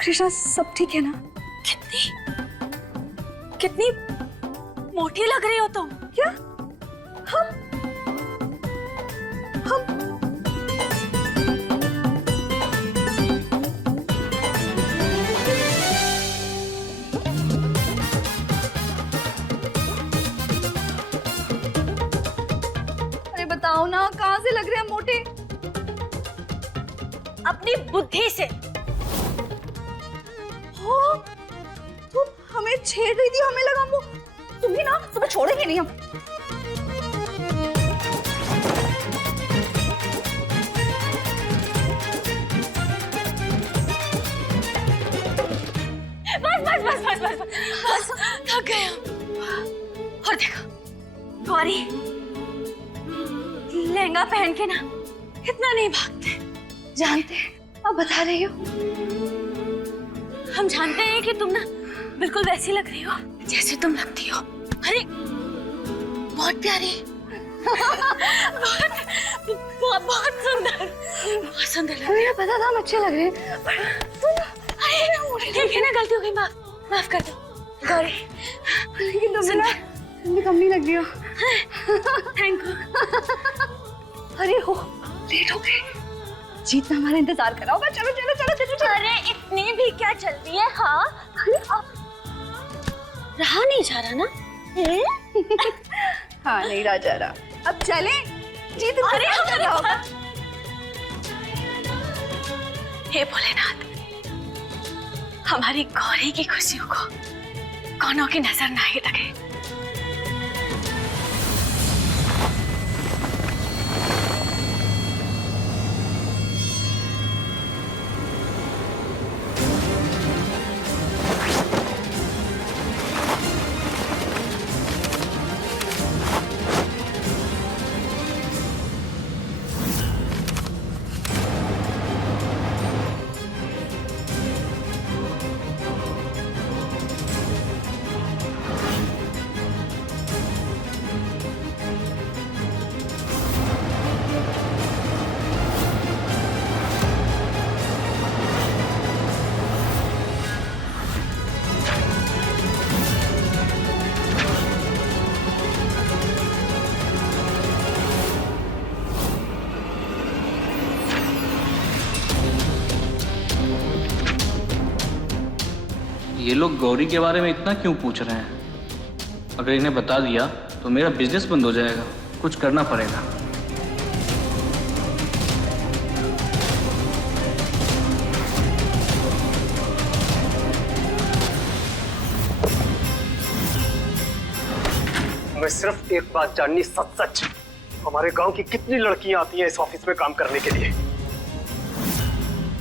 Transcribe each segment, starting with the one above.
कृष्णा सब ठीक है ना? कितनी मोटी लग रही हो तुम। क्या? हम अरे बताओ ना, कहाँ से लग रहे हैं मोटे? अपनी बुद्धि से। हो, तुम हमें छेड़ रही थी, हमें लगा वो तुम्हें ना, तुम्हें छोड़ेंगे नहीं हम। बस थक गए हम। और देखो गौरी, लहंगा पहन के ना इतना नहीं भागते। जानते हैं, अब बता रही हो। हम जानते हैं कि तुम ना बिल्कुल वैसी लग रही हो जैसे तुम लगती हो। अरे बहुत प्यारी। बहुत सुंदर, बहुत सुंदर लग रही मुझे पता था हम अच्छे लग रहे हैं। है। ठीक है ना, गलती हो गई, माफ कर दो गौरी। लेकिन तुम ना तुमने कम नहीं लग रही हो। Thank you. अरे हो, लेट हो गए। जीत ने हमारा इंतजार करा होगा। चलो चलो चलो चलो चलो। अरे इतनी भी क्या चलती है। हाँ रहा नहीं जा रहा ना। हाँ नहीं रहा जा रहा। अब चले। जीत अरे इंतजार कर रहा होगा। हे भोलेनाथ, हमारी गौरी की खुशियों को कौनों की नजर ना ही लगे। ये लोग गौरी के बारे में इतना क्यों पूछ रहे हैं? अगर इन्हें बता दिया तो मेरा बिजनेस बंद हो जाएगा। कुछ करना पड़ेगा। मैं सिर्फ एक बात जाननी, सच सच हमारे गांव की कितनी लड़कियां आती हैं इस ऑफिस में काम करने के लिए?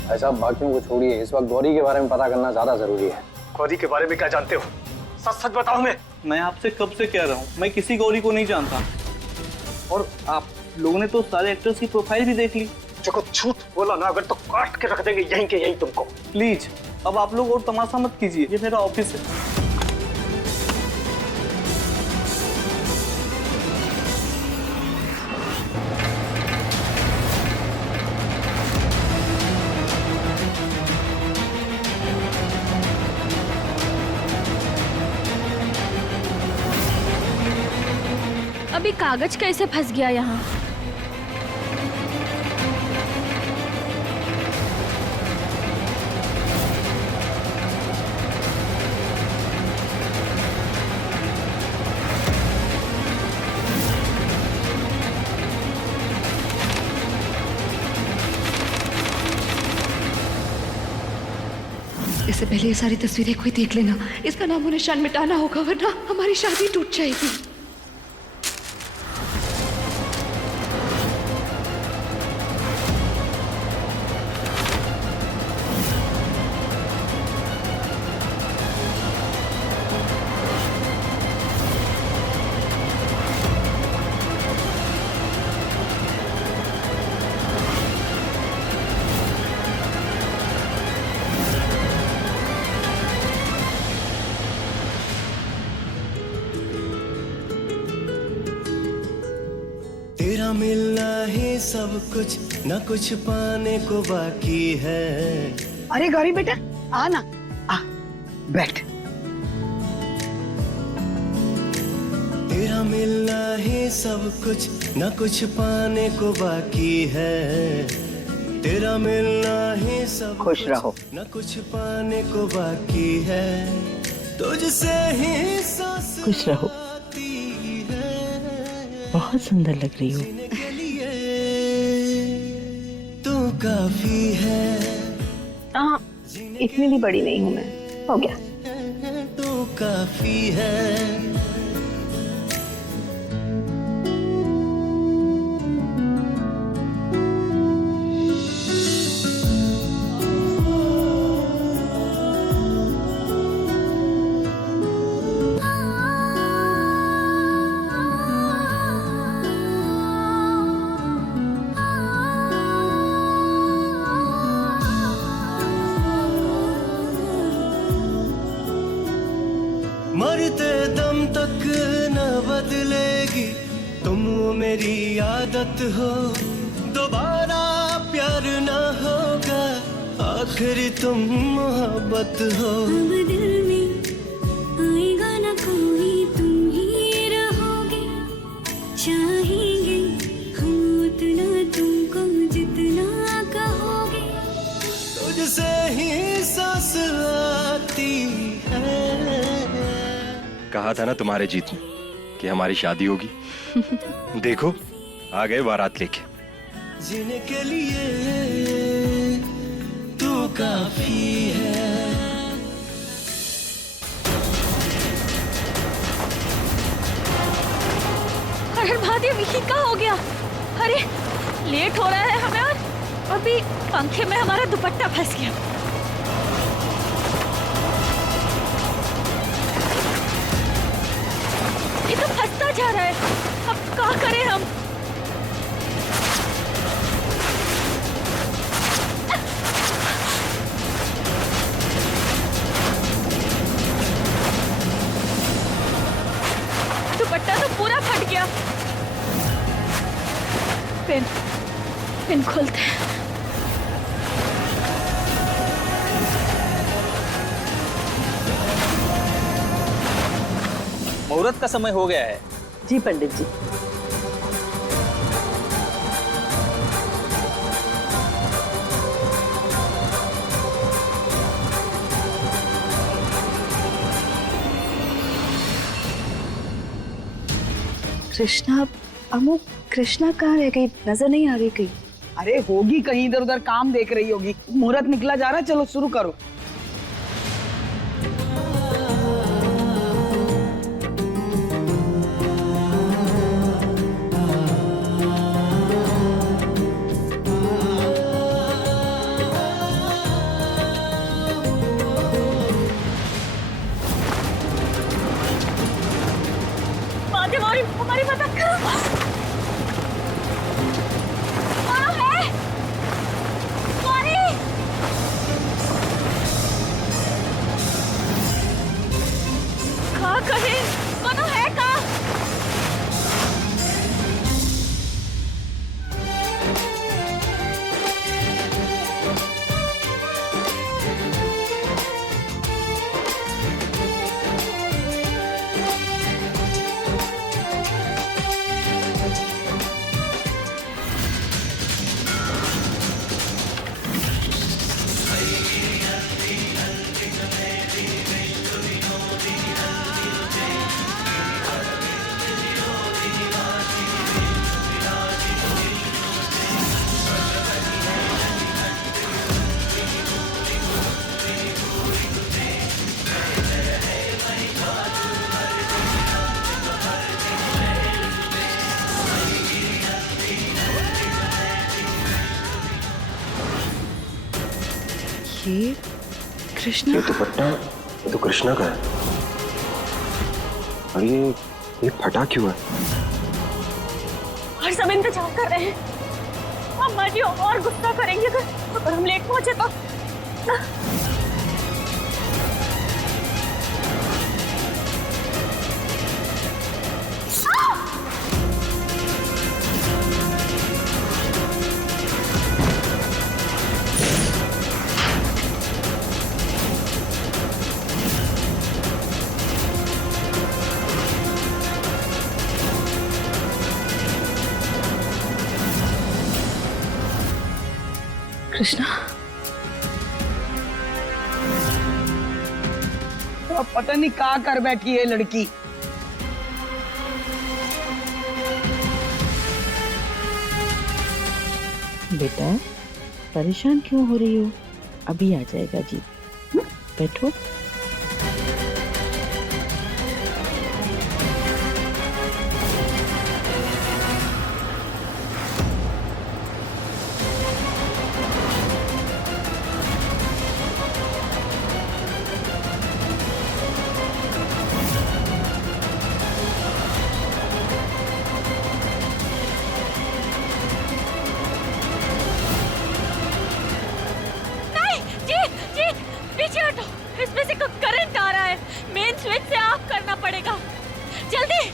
भाई साहब बाकियों को छोड़िए, इस वक्त गौरी के बारे में पता करना ज्यादा जरूरी है। गौरी के बारे में क्या जानते हो? सच सच बताओ। मैं आपसे कब से कह रहा हूँ, मैं किसी गौरी को नहीं जानता। और आप लोगों ने तो सारे एक्टर्स की प्रोफाइल भी देख ली। देखो झूठ बोला ना अगर तो काट के रख देंगे यहीं के यहीं तुमको। प्लीज अब आप लोग और तमाशा मत कीजिए, ये मेरा ऑफिस है। अभी कागज कैसे फंस गया यहाँ? इससे पहले ये सारी तस्वीरें कोई देख लेना। इसका नामो निशान मिटाना होगा, वरना हमारी शादी टूट जाएगी। तेरा मिलना ही सब कुछ, न कुछ पाने को बाकी है। अरे गौरी बेटा, आ ना, आ बैठ। तेरा मिलना ही सब कुछ, न कुछ पाने को बाकी है। तेरा मिलना ही सब खुश कुछ, रहो। न कुछ पाने को बाकी है। तुझसे ही सांस खुश रहो। आती है। बहुत सुंदर लग रही हो। जीने के लिए तू काफी है। हाँ, इतनी भी बड़ी नहीं हूँ मैं, हो गया। तू काफी है। मरते दम तक न बदलेगी तुम मेरी आदत हो। दोबारा प्यार न होगा, आखिर तुम मोहब्बत हो। अब दिल में आएगा ना कोई, तुम ही रहोगे। चाहेंगे हम उतना तुमको जितना कहोगे। तुझसे ही सांस आती है। कहा था ना तुम्हारे जीत में कि हमारी शादी होगी। देखो आ गए बारात लेके। जीने के लिए तू काफी है। अरे महादेव, ये क्या हो गया? अरे लेट हो रहा है हमें, और अभी पंखे में हमारा दुपट्टा फंस गया। ये तो फंसता जा रहा है, अब क्या करें हम? दुपट्टा तो पूरा फट गया। पिन खोलते हैं। मुहूर्त का समय हो गया है। जी पंडित जी। कृष्णा, अमू कृष्णा कहाँ रह गई? नजर नहीं आ रही कहीं। अरे होगी कहीं इधर उधर काम देख रही होगी। मुहूर्त निकला जा रहा है, चलो शुरू करो। हमारी मदद करो। कहाँ है? गौरी! कहाँ कहीं? कौन है कहाँ? ये कृष्णा? ये दुपट्टा ये तो कृष्णा का है। और ये फटा क्यों है? और सब इंतजार कर रहे हैं। अम्मा जी और गुस्सा करेंगे अगर हम लेट पहुंचे तो। कृष्णा, अब पता नहीं क्या कर बैठी है लड़की। बेटा परेशान क्यों हो रही हो? अभी आ जाएगा जी, बैठो। जी जी, पीछे हटो, इसमें से करंट आ रहा है, मेन स्विच से ऑफ करना पड़ेगा, जल्दी।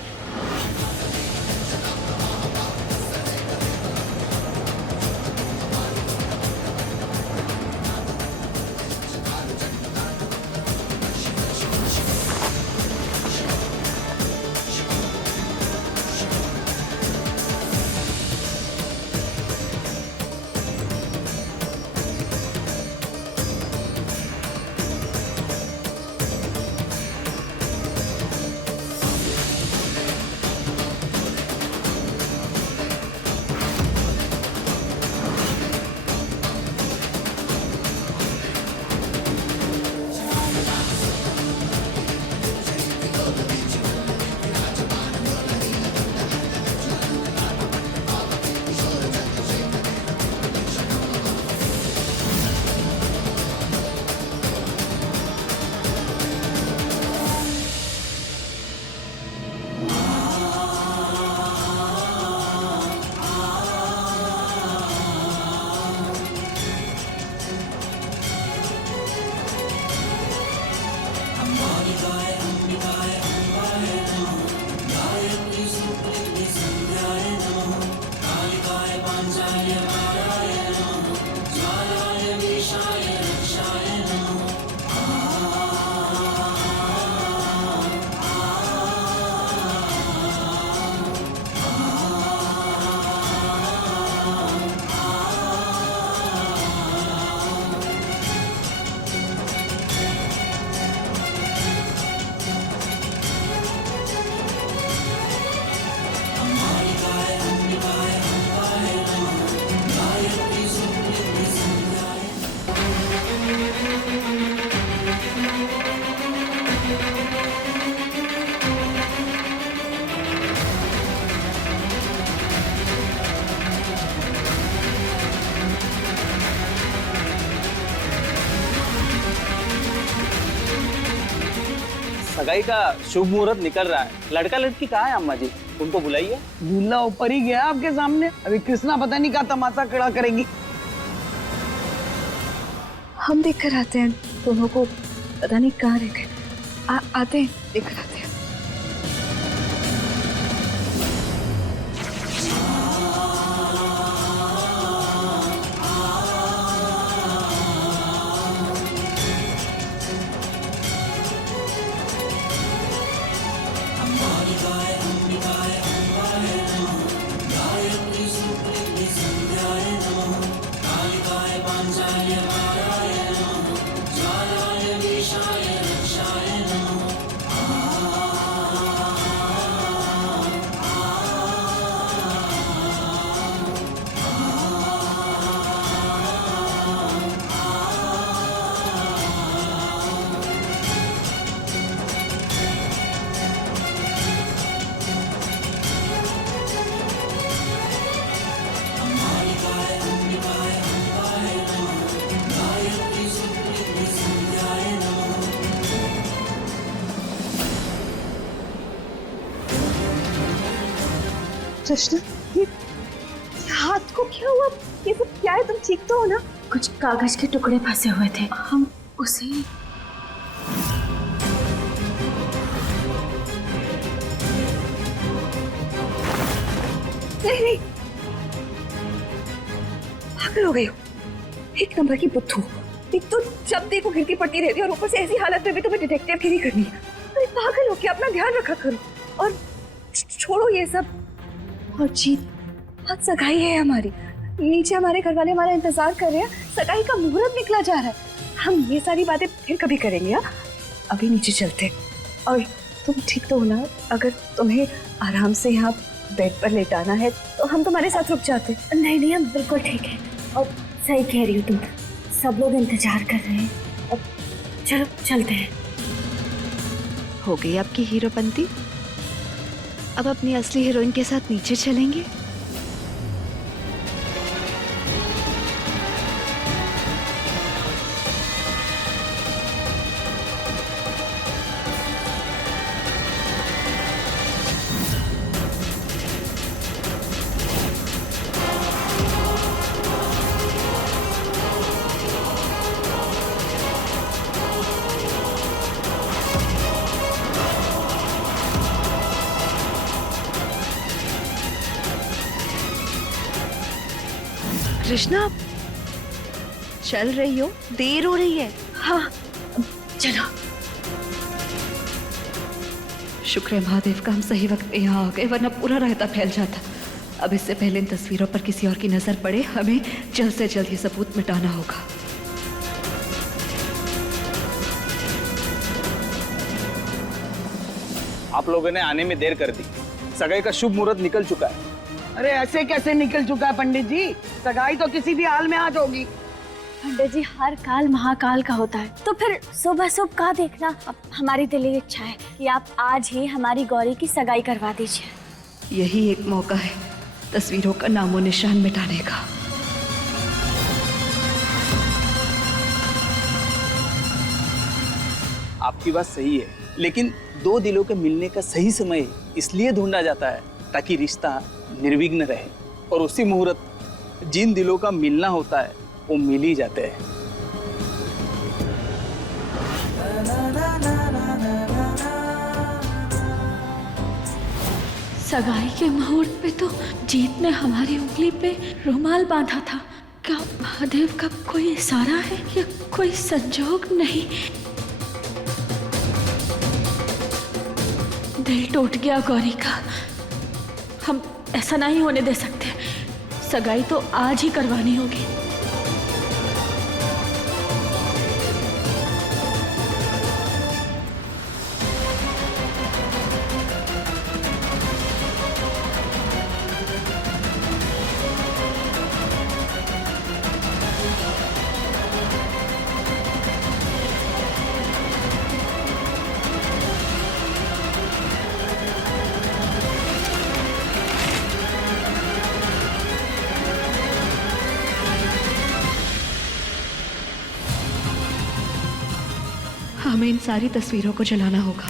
सगाई का शुभ मुहूर्त निकल रहा है, लड़का लड़की कहाँ है अम्मा जी? उनको बुलाइए। दूल्हा ऊपर ही गया आपके सामने, अभी कृष्णा पता नहीं क्या तमाशा खड़ा करेगी। हम देख कर आते हैं, दोनों को पता नहीं कहाँ रह गए। आते हैं, देख कर आते हैं। कृष्ण, ये हाथ को क्या हुआ? ये सब क्या है? तुम ठीक तो हो ना? कुछ कागज के टुकड़े फंसे हुए थे, हम उसे नहीं, पागल हो गई हो। एक नंबर की बुद्धू। एक तो जब देखो गिरती पड़ती रहती है और ऊपर से ऐसी हालत में भी तुम्हें डिटेक्टिव गिरी करनी है। अरे पागल हो क्या? अपना ध्यान रखा करो और छोड़ो ये सब। और जीत, आज सगाई है हमारी, नीचे हमारे घर वाले हमारा इंतजार कर रहे हैं, सगाई का मुहूर्त निकला जा रहा है। हम ये सारी बातें फिर कभी करेंगे। हाँ, अभी नीचे चलते। और तुम ठीक तो हो ना? अगर तुम्हें आराम से यहाँ बेड पर लेटाना है तो हम तुम्हारे साथ रुक जाते। नहीं नहीं, हम बिल्कुल ठीक है। और सही कह रही हो तुम, सब लोग इंतजार कर रहे हैं। अब चलो चलते हैं। हो गई आपकी हीरोपंती? अब अपनी असली हीरोइन के साथ नीचे चलेंगे। कृष्णा, चल रही हो? देर हो रही है। हाँ चलो। शुक्र है महादेव का हम सही वक्त पे यहाँ आ गए, वरना पूरा रायता फैल जाता। अब इससे पहले इन तस्वीरों पर किसी और की नजर पड़े, हमें जल्द से जल्द ये सबूत मिटाना होगा। आप लोगों ने आने में देर कर दी। सगाई का शुभ मुहूर्त निकल चुका है। अरे ऐसे कैसे निकल चुका है पंडित जी? सगाई तो किसी भी हाल में आज होगी। पंडित जी, हर काल महाकाल का होता है, तो फिर सुबह सुबह का देखना। अब हमारी दिली इच्छा है कि आप आज ही हमारी गौरी की सगाई करवा दीजिए। यही एक मौका है तस्वीरों का नामो निशान मिटाने का। आपकी बात सही है, लेकिन दो दिलों के मिलने का सही समय इसलिए ढूंढा जाता है ताकि रिश्ता निर्विघ्न रहे। और उसी मुहूर्त जिन दिलों का मिलना होता है वो मिल ही जाते हैं। सगाई के मुहूर्त पे तो जीत ने हमारी उंगली पे रुमाल बांधा था। क्या महादेव का कोई इशारा है या कोई संजोग? नहीं, दिल टूट गया गौरी का। हम ऐसा नहीं होने दे सकते। सगाई तो आज ही करवानी होगी। हमें इन सारी तस्वीरों को जलाना होगा।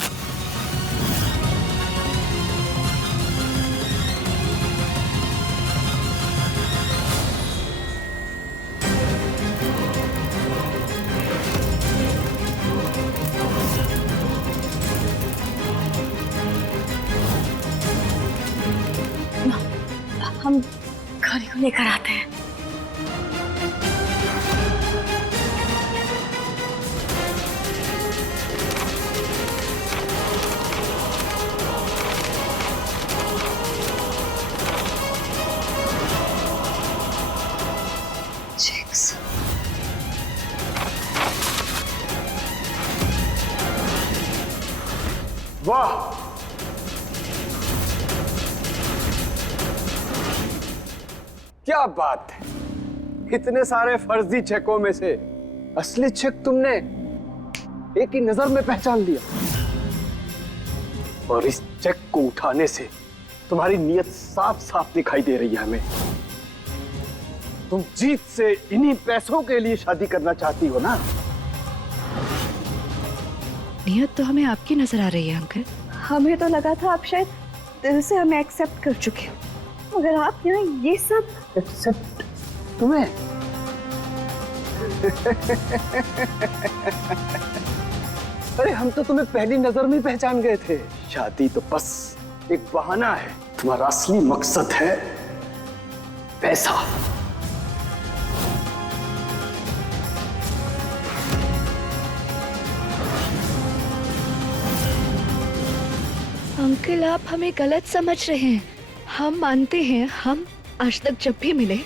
हम गौरी को लेकर आते हैं। वाह, क्या बात है! इतने सारे फर्जी चेकों में से असली चेक तुमने एक ही नजर में पहचान लिया। और इस चेक को उठाने से तुम्हारी नीयत साफ साफ दिखाई दे रही है हमें। तुम जीत से इन्हीं पैसों के लिए शादी करना चाहती हो ना? नियत तो हमें आपकी नजर आ रही है अंकल। हमें तो लगा था आप शायद दिल से हमें एक्सेप्ट कर चुके हो, मगर आप यहाँ ये सब एक्सेप्ट तुम्हें? अरे हम तो तुम्हें पहली नजर में पहचान गए थे। शादी तो बस एक बहाना है, तुम्हारा असली मकसद है पैसा। अंकल, आप हमें गलत समझ रहे हैं। हम मानते हैं, हम आज तक जब भी मिले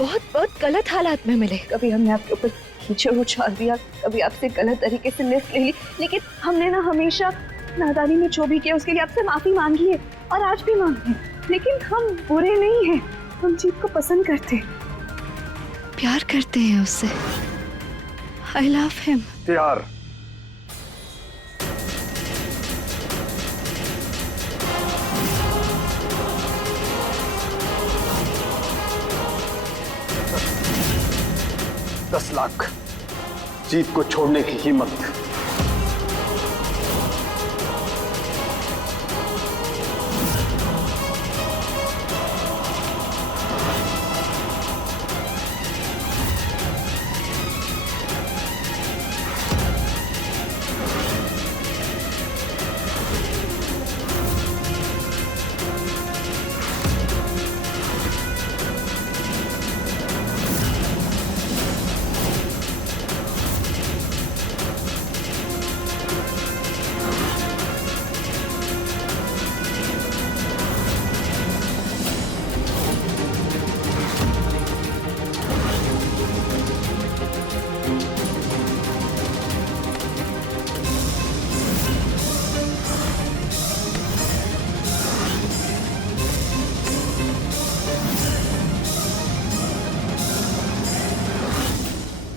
बहुत बहुत गलत हालात में मिले। कभी हमने आपके ऊपर कीचड़ उछाल दिया, कभी आपसे गलत तरीके से लिफ्ट ले ली, लेकिन हमने ना हमेशा नादानी में जो भी किया उसके लिए आपसे माफी मांगी है और आज भी मांगते हैं। लेकिन हम बुरे नहीं हैं, हम जीत को पसंद करते हैं, प्यार करते हैं उससे। I love him. प्यार $10 लाख जीत को छोड़ने की कीमत।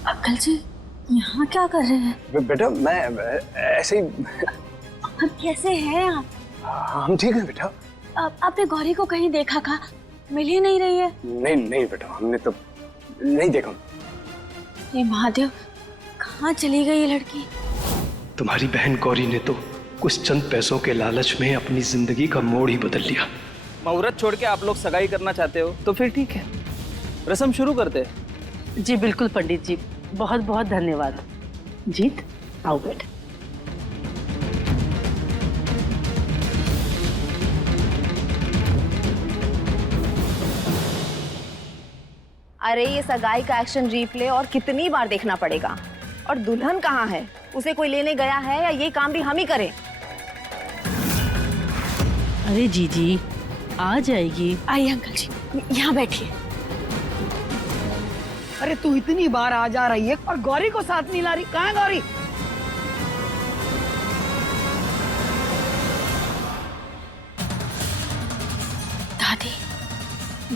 अंकल जी यहाँ क्या कर रहे हैं? बेटा मैं ऐसे ही। अब कैसे हैं आप? हम ठीक हैं बेटा। आपने गौरी को कहीं देखा का? मिल ही नहीं रही है। नहीं नहीं बेटा, हमने तो नहीं देखा। ये महादेव, कहाँ चली गई ये लड़की? तुम्हारी बहन गौरी ने तो कुछ चंद पैसों के लालच में अपनी जिंदगी का मोड़ ही बदल लिया। मुहूर्त छोड़ के आप लोग सगाई करना चाहते हो तो फिर ठीक है, रस्म शुरू करते हैं। जी बिल्कुल पंडित जी, बहुत बहुत धन्यवाद। जीत आओ बेटा। अरे ये सगाई का एक्शन रिप्ले और कितनी बार देखना पड़ेगा? और दुल्हन कहाँ है? उसे कोई लेने गया है या ये काम भी हम ही करें? अरे जीजी आ जाएगी। आइए अंकल जी, यहाँ बैठिए। अरे तू इतनी बार आ जा रही है और गौरी को साथ नहीं ला रही। कहाँ है गौरी? दादी,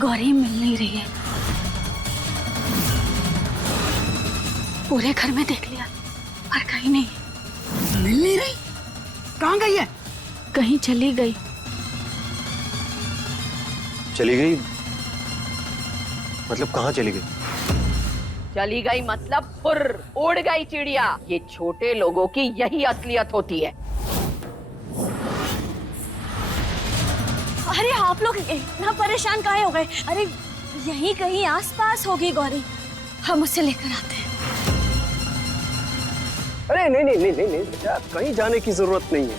गौरी मिल नहीं रही है। पूरे घर में देख लिया पर कहीं नहीं। मिल नहीं रही? कहाँ गई है? कहीं चली गई। चली गई मतलब कहाँ चली गई? चली गई मतलब फुर उड़ गई चिड़िया। ये छोटे लोगों की यही असलियत होती है। अरे आप लोग इतना परेशान काहे हो गए? अरे यहीं कहीं आसपास होगी गौरी, हम उसे लेकर आते हैं। अरे नहीं नहीं नहीं नहीं नहीं बेटा, कहीं जाने की जरूरत नहीं है।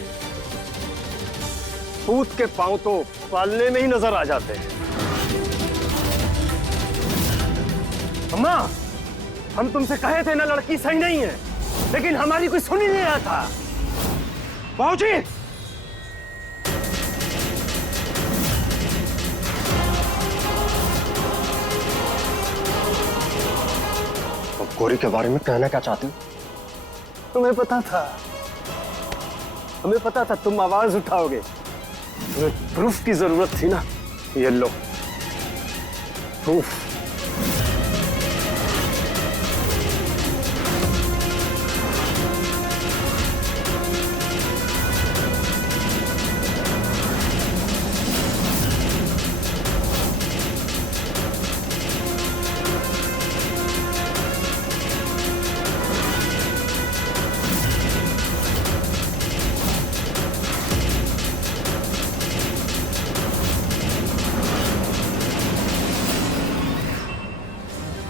पूत के पांव तो पालने में ही नजर आ जाते हैं। अम्मा, हम तुमसे कहे थे ना लड़की सही नहीं है, लेकिन हमारी कोई सुन ही नहीं रहा था। बाबूजी, गौरी के बारे में कहना क्या चाहते हो? तुम्हें पता था, हमें पता था तुम आवाज उठाओगे। तुम्हें प्रूफ की जरूरत थी ना। ये लो प्रूफ।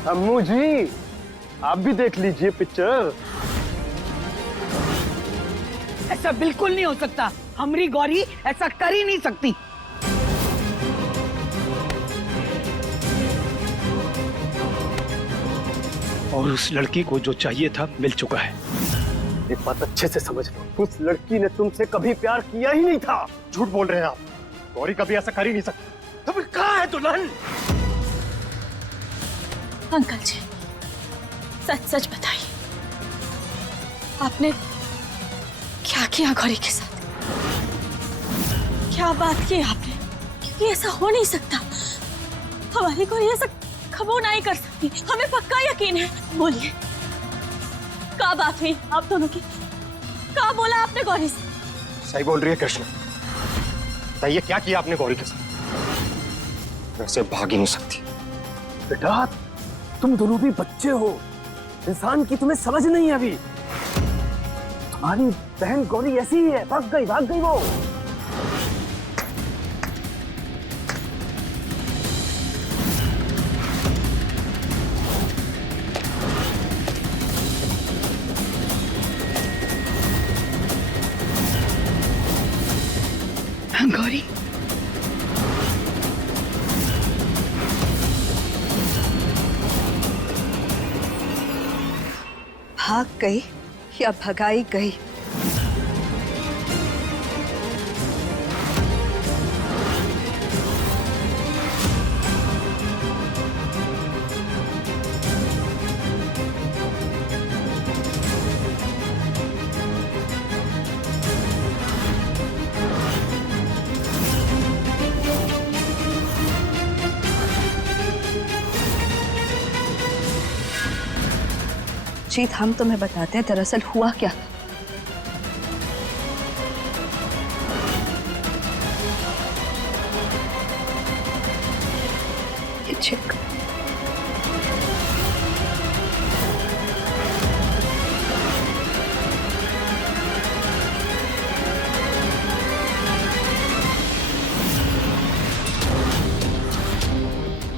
अम्मू जी, आप भी देख लीजिए पिक्चर। ऐसा बिल्कुल नहीं हो सकता। हमारी गौरी ऐसा कर ही नहीं सकती। और उस लड़की को जो चाहिए था मिल चुका है। एक बात अच्छे से समझ लो, उस लड़की ने तुमसे कभी प्यार किया ही नहीं था। झूठ बोल रहे हैं आप। गौरी कभी ऐसा कर ही नहीं सकती। तो फिर कहाँ है दुल्हन? अंकल जी, सच सच बताइए, आपने क्या किया गौरी के साथ? क्या बात की आपने? क्योंकि ऐसा हो नहीं सकता। हमारी गौरी ऐसा कबो नहीं कर सकती, हमें पक्का यकीन है। बोलिए, क्या बात हुई आप दोनों की? क्या बोला आपने गौरी से? सही बोल रही है कृष्णा। बताइए क्या किया आपने गौरी के साथ? वैसे भाग ही नहीं सकती। बेटा, तुम दोनों भी बच्चे हो, इंसान की तुम्हें समझ नहीं है अभी। तुम्हारी बहन गौरी ऐसी ही है, भाग गई वो। गौरी, भाग गई या भगाई गई? जीत, हम तुम्हें बताते हैं दरअसल हुआ क्या। ये चेक।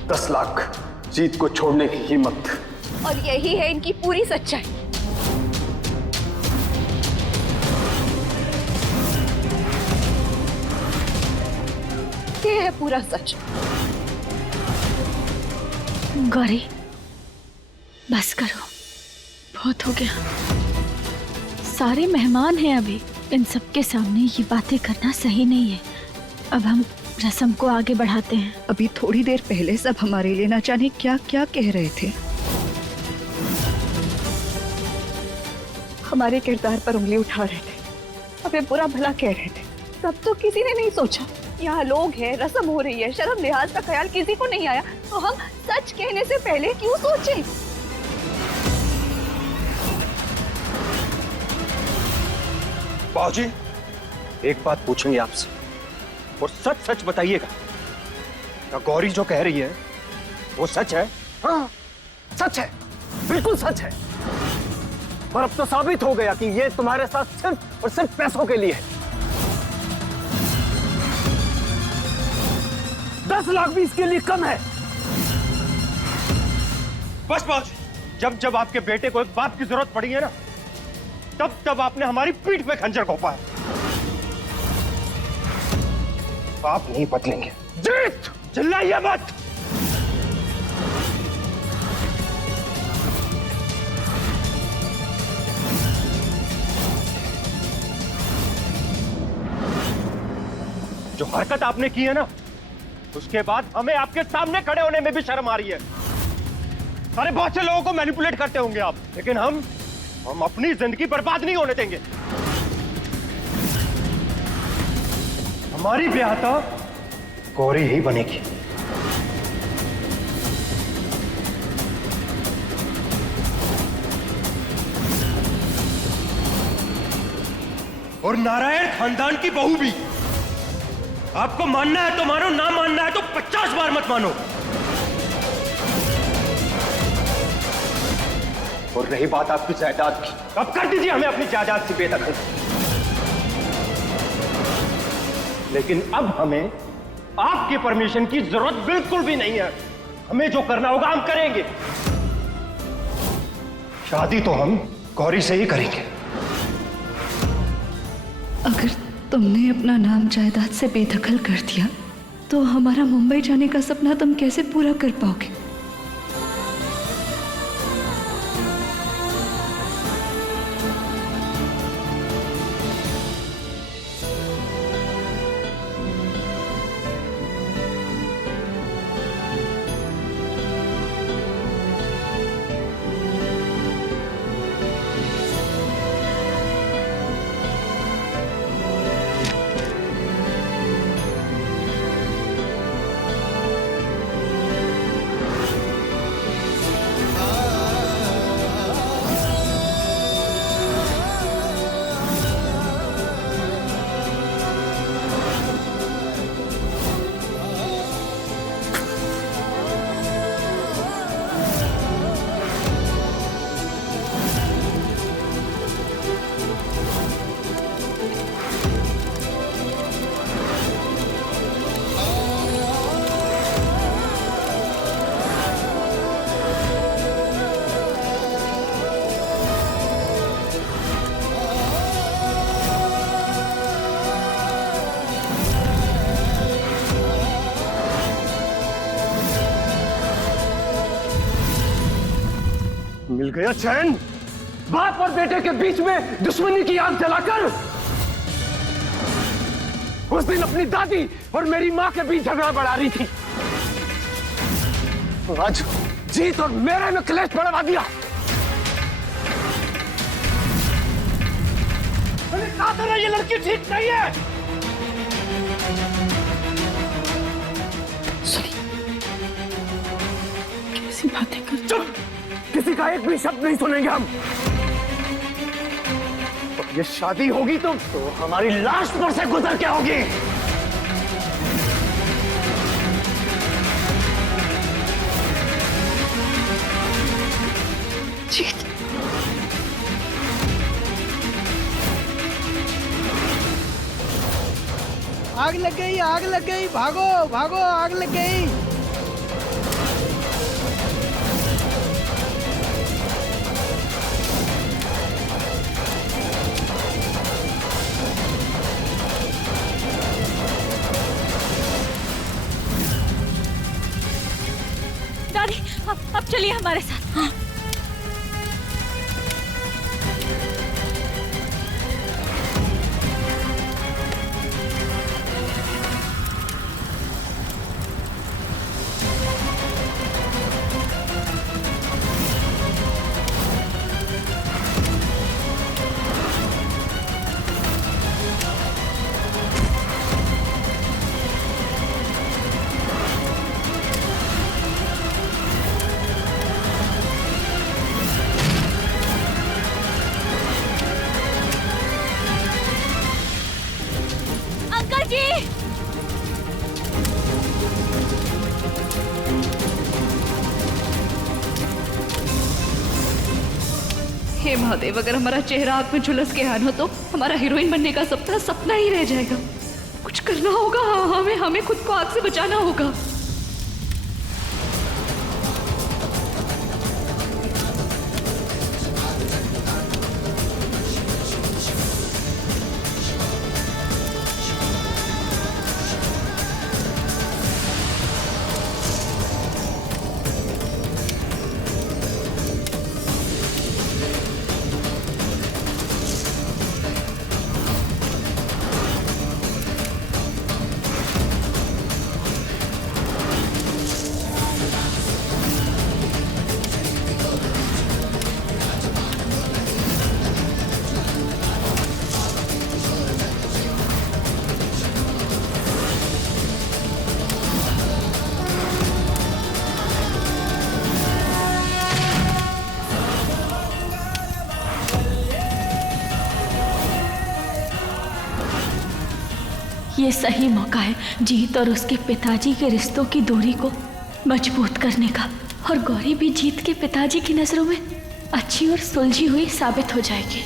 $10 लाख जीत को छोड़ने की हिम्मत। और यही है इनकी पूरी सच्चाई। ये है पूरा सच। गौरी, बस करो, बहुत हो गया। सारे मेहमान हैं अभी, इन सबके सामने ये बातें करना सही नहीं है। अब हम रस्म को आगे बढ़ाते हैं। अभी थोड़ी देर पहले सब हमारे लिए ना जाने क्या क्या कह रहे थे। हमारे किरदार पर उंगली उठा रहे थे, हमें बुरा भला कह रहे थे। तब तो किसी ने नहीं सोचा यहाँ लोग हैं, रस्म हो रही है, शर्म लिहाज का ख्याल किसी को नहीं आया। तो हम सच कहने से पहले क्यों सोचे? बाबूजी, एक बात पूछेंगे आपसे और सच सच बताइएगा, क्या गौरी जो कह रही है वो सच है? हाँ, सच है, बिल्कुल सच है। पर अब तो साबित हो गया कि ये तुम्हारे साथ सिर्फ और सिर्फ पैसों के लिए है। 10 लाख भी इसके लिए कम है। बस बाबूजी, जब जब आपके बेटे को एक बाप की जरूरत पड़ी है ना, तब तब आपने हमारी पीठ पे खंजर घोंपा है। आप नहीं बदलेंगे। जीत, चिल्लाइए मत। जो हरकत आपने की है ना, उसके बाद हमें आपके सामने खड़े होने में भी शर्म आ रही है। सारे बहुत से लोगों को मैनिपुलेट करते होंगे आप, लेकिन हम अपनी जिंदगी बर्बाद नहीं होने देंगे। हमारी ब्याह तो गौरी ही बनेगी। और नारायण खानदान की बहू भी। आपको मानना है तो मानो, ना मानना है तो 50 बार मत मानो। और रही बात आपकी जायदाद की, अब कर दीजिए हमें अपनी जायदाद से बेदखल। लेकिन अब हमें आपके परमिशन की जरूरत बिल्कुल भी नहीं है। हमें जो करना होगा हम करेंगे। शादी तो हम गौरी से ही करेंगे। अगर तुमने अपना नाम जायदाद से बेदखल कर दिया तो हमारा मुंबई जाने का सपना तुम कैसे पूरा कर पाओगे? गया चैन? बाप और बेटे के बीच में दुश्मनी की आग जलाकर। उस दिन अपनी दादी और मेरी मां के बीच झगड़ा बढ़ा रही थी, आज जीत और मेरे में क्लेश बढ़वा दिया। मैंने कहा था ना ये लड़की ठीक नहीं है। कैसी बातें कर? चुप! किसी का एक भी शब्द नहीं सुनेंगे हम। तो ये शादी होगी तो हमारी लाश पर से गुजर के होगी। जीत, आग लग गई, आग लग गई, भागो भागो, आग लग गई। दादी अब चलिए हमारे साथ। हाँ। अंकल जी, हे महादेव, अगर हमारा चेहरा आग में झुलस के आना तो हमारा हीरोइन बनने का सपना सपना ही रह जाएगा। कुछ करना होगा, हमें खुद को आग से बचाना होगा। ये सही मौका है जीत और उसके पिताजी के रिश्तों की दूरी को मजबूत करने का, और गौरी भी जीत के पिताजी की नजरों में अच्छी और सुलझी हुई साबित हो जाएगी।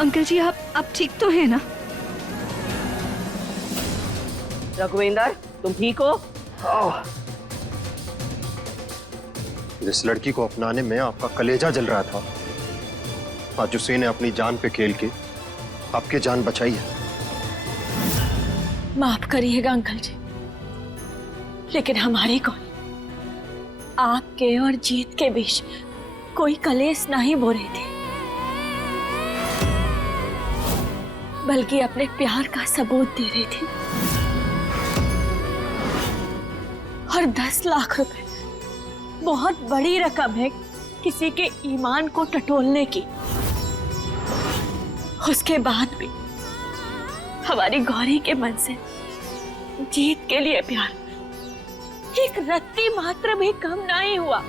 अंकल जी, आप ठीक तो है ना? रघुवेंद्र, तुम ठीक हो? जिस लड़की को अपनाने में आपका कलेजा जल रहा था, आज उसी ने अपनी जान पे खेल के आपकी जान बचाई है। माफ करिएगा अंकल जी, लेकिन हमारी कौन, आपके और जीत के बीच कोई कलेश नहीं बो रही थी, बल्कि अपने प्यार का सबूत दे रही थी। और 10 लाख रुपए बहुत बड़ी रकम है किसी के ईमान को टटोलने की। उसके बाद भी हमारी गौरी के मन से जीत के लिए प्यार एक रत्ती मात्र भी कम नहीं हुआ।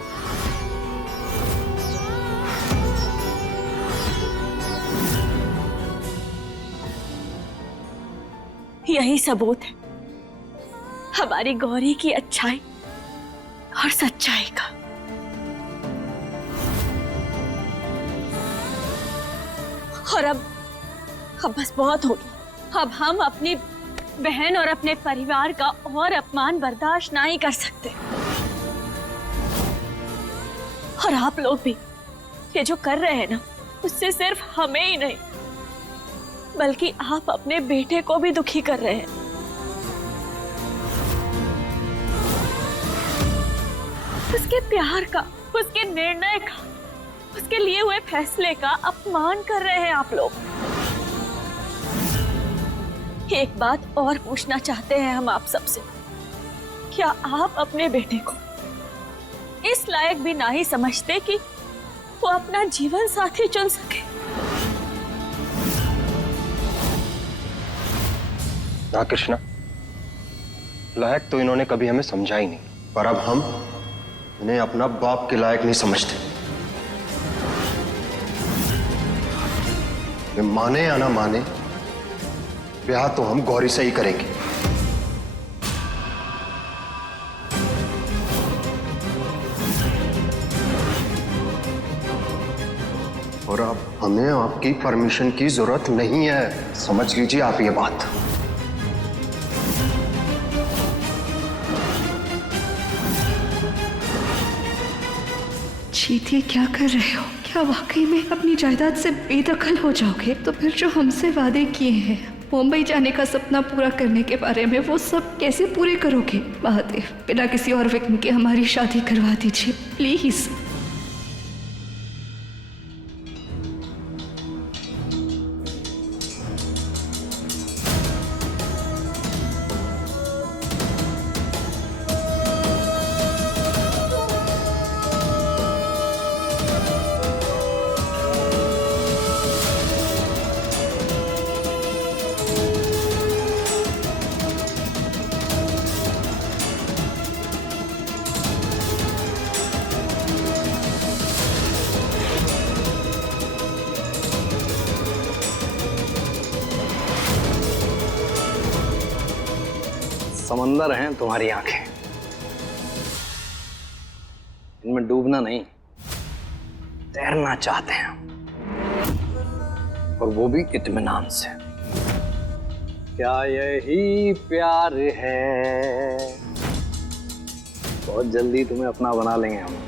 यही सबूत है हमारी गौरी की अच्छाई और सच्चाई का। और अब बस बहुत हो गया। अब हम अपनी बहन और अपने परिवार का और अपमान बर्दाश्त नहीं कर सकते। और आप लोग भी ये जो कर रहे हैं ना, उससे सिर्फ हमें ही नहीं बल्कि आप अपने बेटे को भी दुखी कर रहे हैं। उसके प्यार का, उसके निर्णय का, उसके लिए हुए फैसले का अपमान कर रहे हैं आप लोग। एक बात और पूछना चाहते हैं हम आप सबसे, क्या आप अपने बेटे को इस लायक भी नहीं समझते कि वो अपना जीवन साथी चुन सके? ना कृष्णा, लायक तो इन्होंने कभी हमें समझा ही नहीं, पर अब हम इन्हें अपना बाप के लायक नहीं समझते। वे माने या ना माने, ब्याह तो हम गौरी से ही करेंगे। और अब हमें आपकी परमिशन की जरूरत नहीं है, समझ लीजिए आप ये बात। जीत, ये क्या कर रहे हो? क्या वाकई में अपनी जायदाद से बेदखल हो जाओगे? तो फिर जो हमसे वादे किए हैं मुंबई जाने का सपना पूरा करने के बारे में, वो सब कैसे पूरे करोगे? महादेव, बिना किसी और विघ्न के हमारी शादी करवा दीजिए प्लीज। समंदर हैं तुम्हारी आंखें, इनमें डूबना नहीं, तैरना चाहते हैं, और वो भी इत्मीनान से। क्या यही प्यार है? बहुत जल्दी तुम्हें अपना बना लेंगे हम।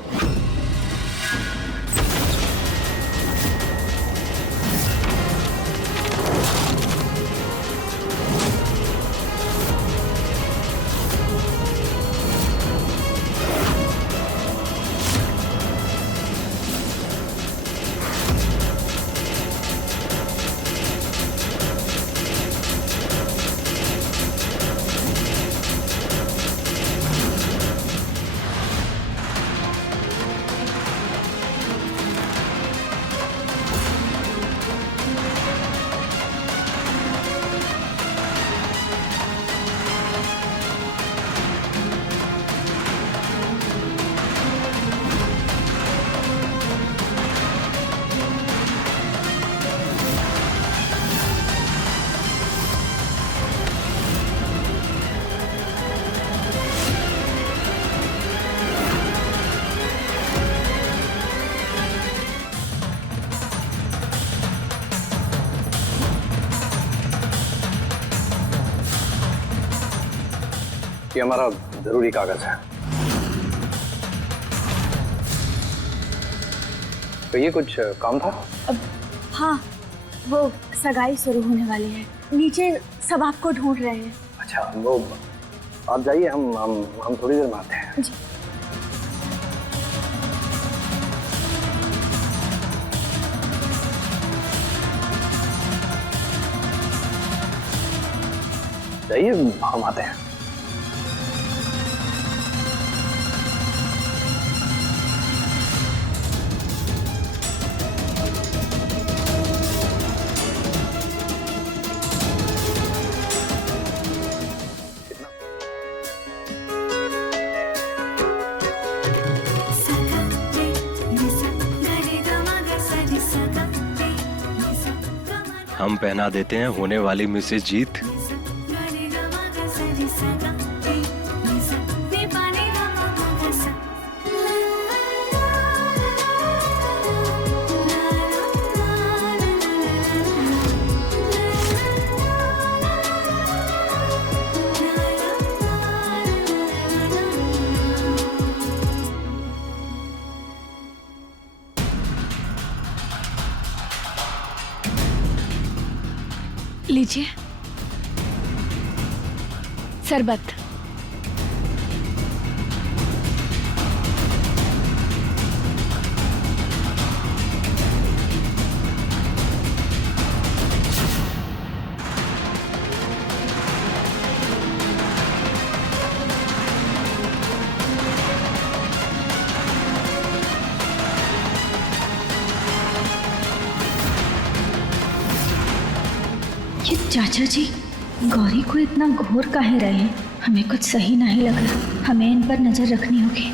ये हमारा जरूरी कागज है। तो ये कुछ काम था? हाँ, वो सगाई शुरू होने वाली है, नीचे सब आपको ढूंढ रहे हैं। अच्छा, वो आप जाइए, हम थोड़ी देर में आते हैं। जी। जाइए, हम आते हैं। हम पहना देते हैं होने वाली मिसेस जीत लीजिए शरबत। ये चाचा जी गौरी को इतना घोर काहे रहे हैं? हमें कुछ सही नहीं लग रहा, हमें इन पर नजर रखनी होगी।